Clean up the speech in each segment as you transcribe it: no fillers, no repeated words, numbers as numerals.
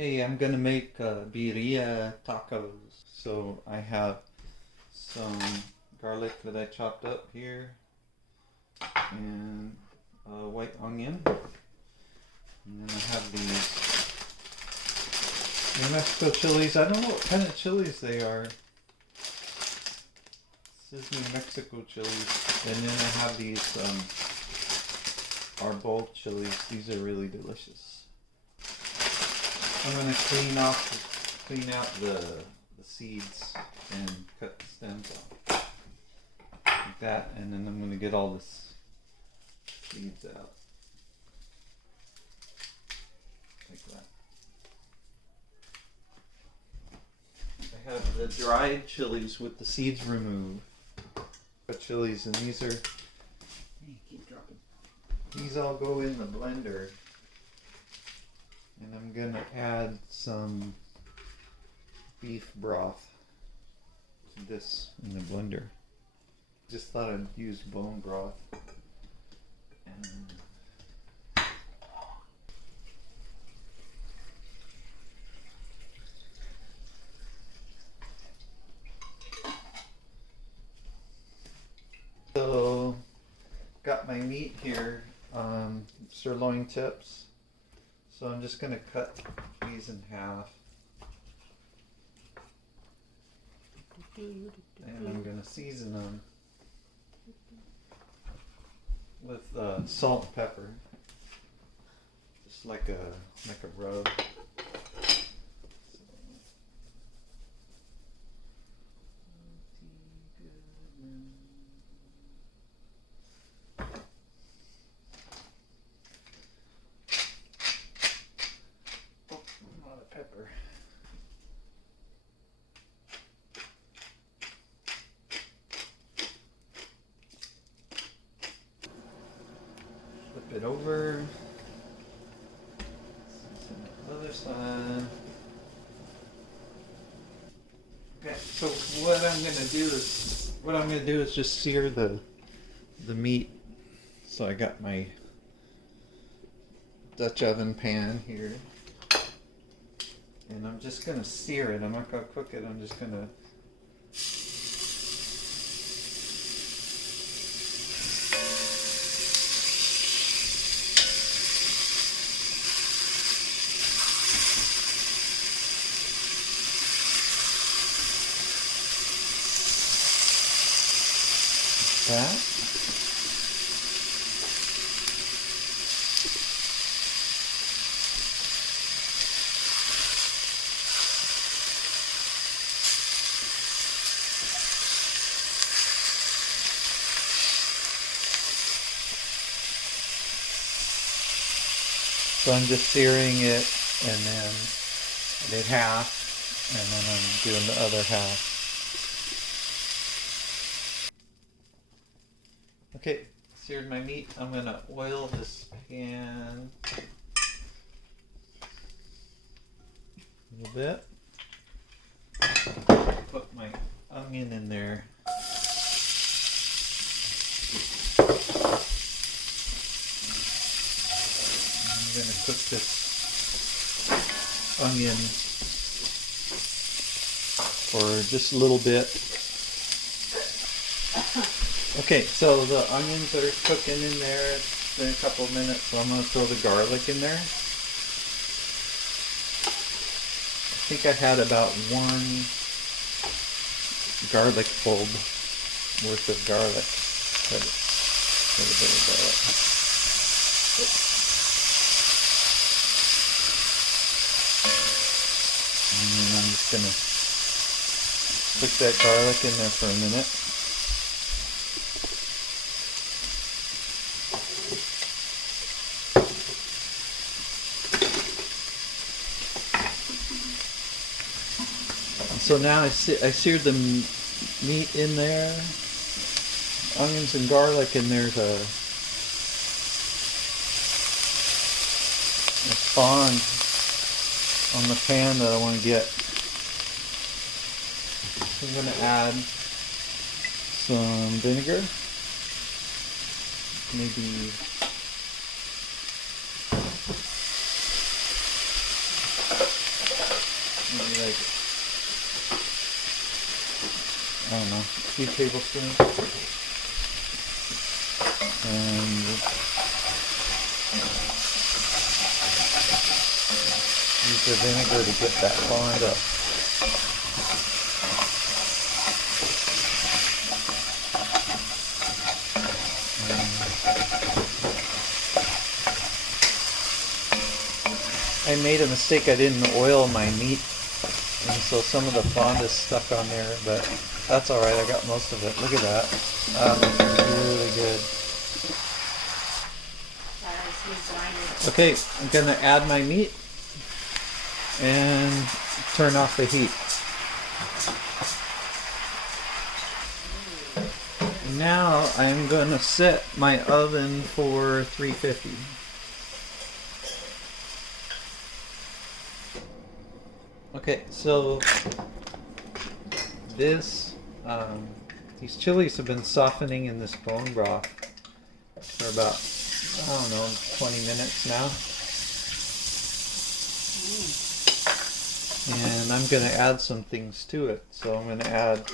Hey, I'm gonna make birria tacos. So I have some garlic that I chopped up here, and a white onion, and then I have these New Mexico chilies. I don't know what kind of chilies they are. This is New Mexico chilies, and then I have these arbol chilies. These are really delicious. I'm gonna clean out the seeds and cut the stems off like that, and then I'm gonna get all the seeds out like that. I have the dried chilies with the seeds removed. Chilies, and these are keep dropping. These all go in the blender. And I'm gonna add some beef broth to this in the blender. Just thought I'd use bone broth. And so, got my meat here, sirloin tips. So I'm just going to cut these in half, and I'm going to season them with salt and pepper, just like a rub. Pepper. Flip it over. The other side. Okay, so what I'm gonna do is just sear the meat. So I got my Dutch oven pan here. And I'm just going to sear it. I'm not going to cook it. I'm just going to that. So I'm just searing it and then I did half, and then I'm doing the other half. Okay, seared my meat. I'm going to oil this pan a little bit. Put my onion in there. I'm going to cook this onion for just a little bit. Okay, so the onions are cooking in there. It's been a couple of minutes, so I'm going to throw the garlic in there. I think I had about 1 garlic bulb worth of garlic. A little bit of garlic. And then I'm just going to cook that garlic in there for a minute. So now I seared the meat in there, onions and garlic, and there's a spawn on the pan that I want to get. So I'm going to add some vinegar, maybe I don't know, 2 tablespoons. And use the vinegar to get that bond up. I made a mistake. I didn't oil my meat, and so some of the fond is stuck on there, but that's alright. I got most of it. Look at that. That looks really good. Okay, I'm going to add my meat and turn off the heat. Now I'm going to set my oven for 350. Okay, so these chilies have been softening in this bone broth for about, I don't know, 20 minutes now. And I'm going to add some things to it. So I'm going to add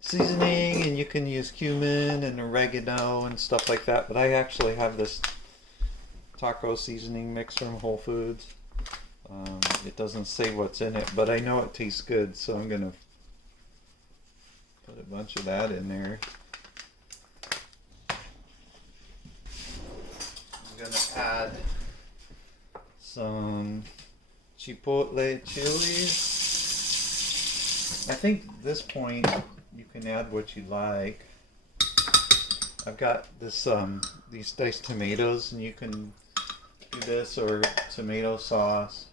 seasoning, and you can use cumin and oregano and stuff like that. But I actually have this taco seasoning mix from Whole Foods. It doesn't say what's in it, but I know it tastes good, so I'm going to put a bunch of that in there. I'm going to add some chipotle chilies. I think at this point you can add what you like. I've got this these diced tomatoes, and you can do this or tomato sauce.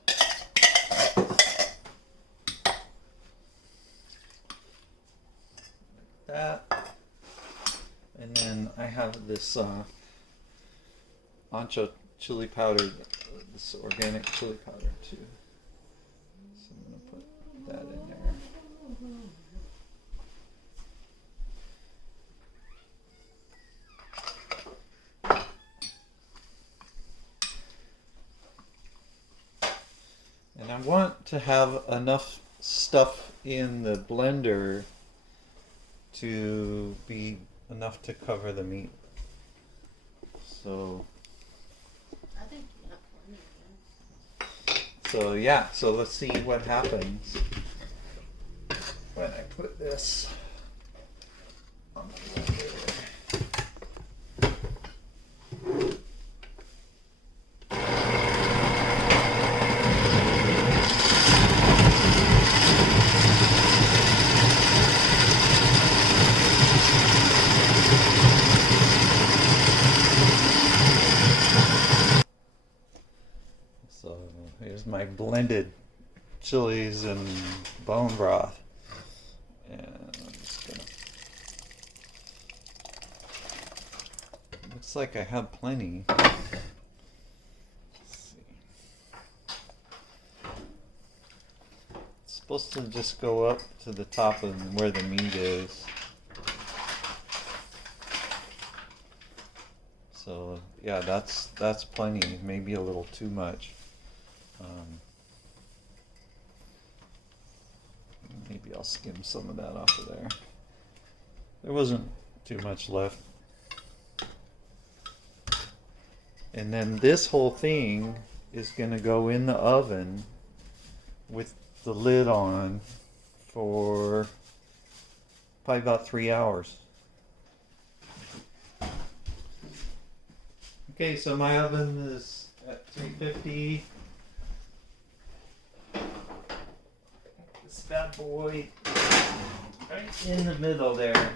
That, and then I have this ancho chili powder, this organic chili powder too. So I'm going to put that in there. And I want to have enough stuff in the blender to be enough to cover the meat. So yeah, so let's see what happens when I put this on the blender. So here's my blended chilies and bone broth. And I'm just gonna, looks like I have plenty. Let's see. It's supposed to just go up to the top of where the meat is. So yeah, that's plenty. Maybe a little too much. Maybe I'll skim some of that off of there. There wasn't too much left. And then this whole thing is going to go in the oven with the lid on for probably about 3 hours. Okay, so my oven is at 350. This bad boy right in the middle there.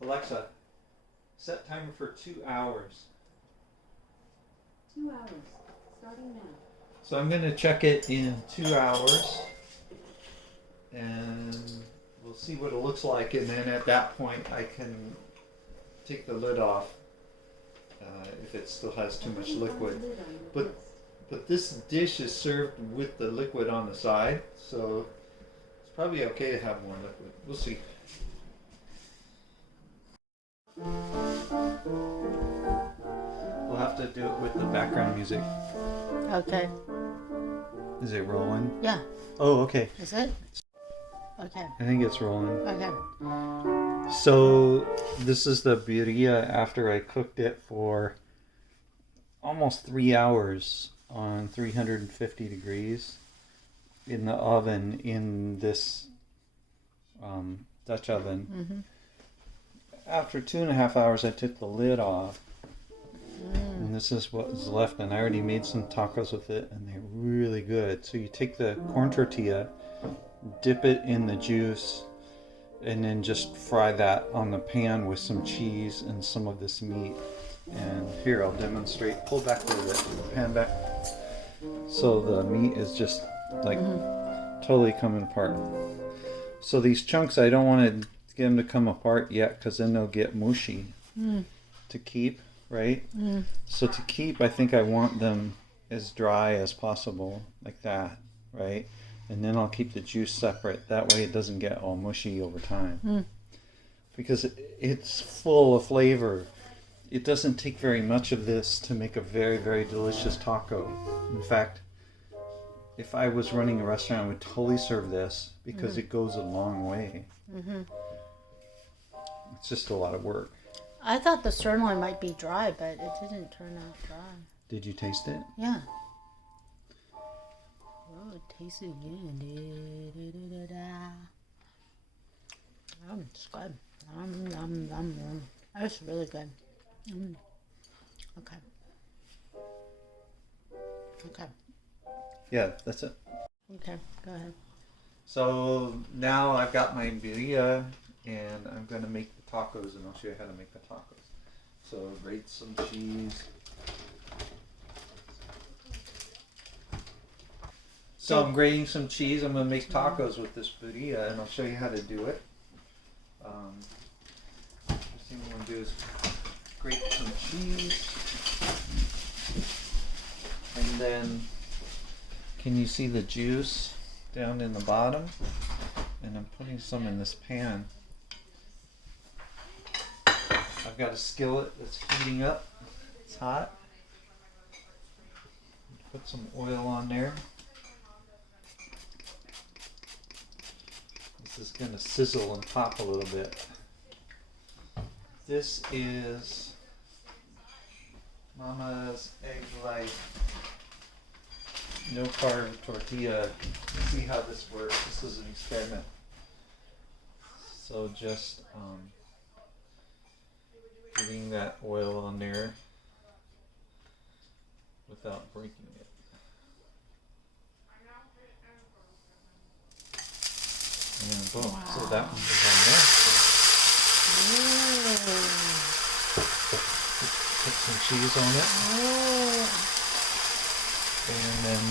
Alexa, set timer for 2 hours. 2 hours, starting now. So I'm going to check it in 2 hours, and we'll see what it looks like, and then at that point I can take the lid off if it still has too much liquid. But this dish is served with the liquid on the side, so it's probably okay to have more liquid. We'll see. We'll have to do it with the background music. Okay. Is it rolling? Yeah. Oh, okay. Is it? Okay. I think it's rolling. Okay. So this is the birria after I cooked it for almost 3 hours on 350 degrees in the oven in this Dutch oven. Mm-hmm. After 2.5 hours, I took the lid off. And this is what was left, and I already made some tacos with it, and they're really good. So you take the corn tortilla, dip it in the juice, and then just fry that on the pan with some cheese and some of this meat. And here, I'll demonstrate. Pull back a little bit, pan back. So the meat is just like totally coming apart. So these chunks, I don't want to get them to come apart yet, because then they'll get mushy to keep. Right? So to keep, I think I want them as dry as possible, like that, right? And then I'll keep the juice separate. That way it doesn't get all mushy over time. Because it's full of flavor. It doesn't take very much of this to make a very, very delicious taco. In fact, if I was running a restaurant, I would totally serve this because it goes a long way. It's just a lot of work. I thought the sirloin might be dry, but it didn't turn out dry. Did you taste it? Yeah. Oh, it tasted good. It's good. That's really good. Okay. Okay. Yeah, that's it. Okay, go ahead. So now I've got my birria, and I'm going to make the tacos, and I'll show you how to make the tacos. So grate some cheese. So I'm grating some cheese. I'm going to make tacos with this birria, and I'll show you how to do it. First thing I'm going to do is grate some cheese. And then, can you see the juice down in the bottom? And I'm putting some in this pan. I've got a skillet that's heating up. It's hot. Put some oil on there. This is going to sizzle and pop a little bit. This is Mama's Egg Life no carb tortilla. See how this works. This is an experiment. So just getting that oil on there without breaking it. And boom. Wow. So that one is on there. Put some cheese on it. And then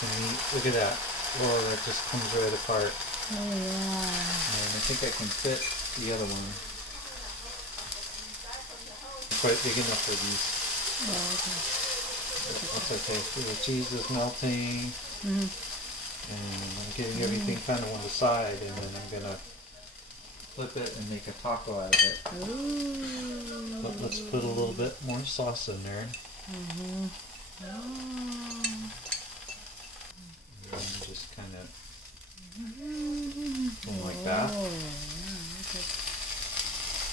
some meat. Look at that. Oh, that just comes right apart. Oh, yeah. And I think I can fit the other one. Quite big enough for these. Oh, okay. That's okay. See, the cheese is melting. Mm-hmm. And I'm getting everything kind of on the side. And then I'm going to flip it and make a taco out of it. Ooh. But let's put a little bit more sauce in there. Mm-hmm. Oh. And just kind of like that. Oh, yeah, okay.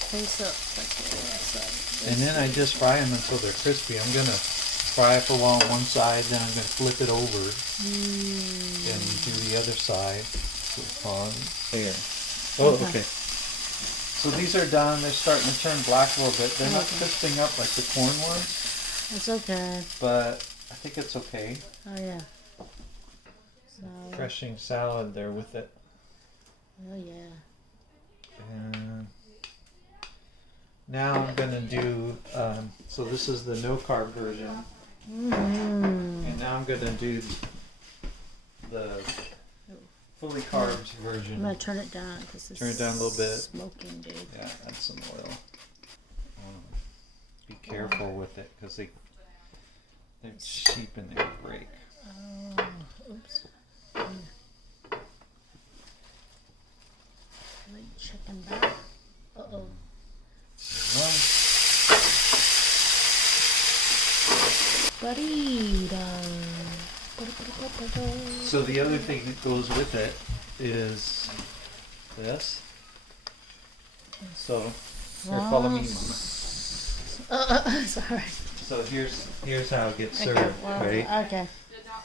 Face up, like that. And then I just fry them until they're crispy. I'm going to fry it for a while on one side, then I'm going to flip it over and do the other side. There. Oh, okay. So these are done. They're starting to turn black a little bit. They're not crisping up like the corn ones. It's okay. But I think it's okay. Oh, yeah. Dressing salad there with it. Oh, yeah. And now I'm going to do, so this is the no carb version. And now I'm going to do the fully carbed version. I'm going to turn it down because it's turn it down a little bit. Smoking, dude. Yeah, add some oil. Be careful with it because they're cheap and they break. Oh, oops. Like chicken back. Uh-oh. Burrito. So the other thing that goes with it is this. So here, follow me, Mama. Sorry. So here's how it gets Okay, served, well, right? okay.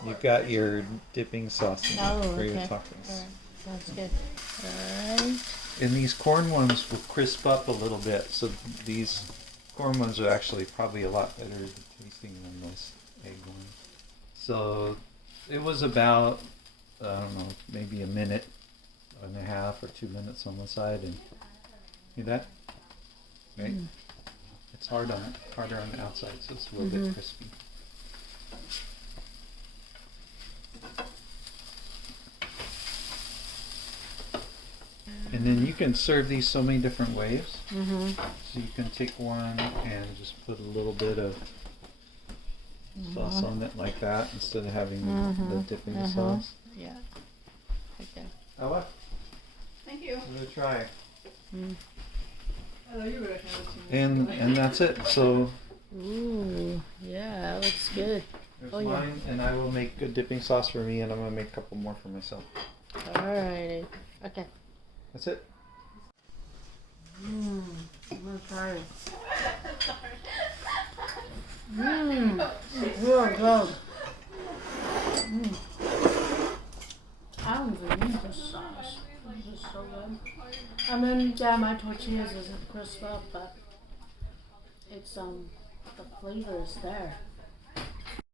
You've got your dipping sauce in Oh, for your okay. tacos. Alright, sounds good. Alright. And these corn ones will crisp up a little bit. So these corn ones are actually probably a lot better tasting than those egg ones. So it was about, I don't know, maybe a minute and a half or 2 minutes on the side, and see that? Right? It's harder on the outside, so it's a little bit crispy. And then you can serve these so many different ways. So you can take one and just put a little bit of sauce on it like that instead of having the dipping sauce. Yeah. Okay. Oh, what? Thank you. Give it a try. I thought you were gonna have it to me. And that's it. So Ooh, yeah, that looks good. there's Oh, yeah. mine, and I will make a dipping sauce for me, and I'm gonna make a couple more for myself. Alrighty. Okay. That's it. I'm gonna try it. Good, good. I don't even need this sauce. This is so good. I mean, yeah, my tortillas isn't crisp up, but it's the flavor is there.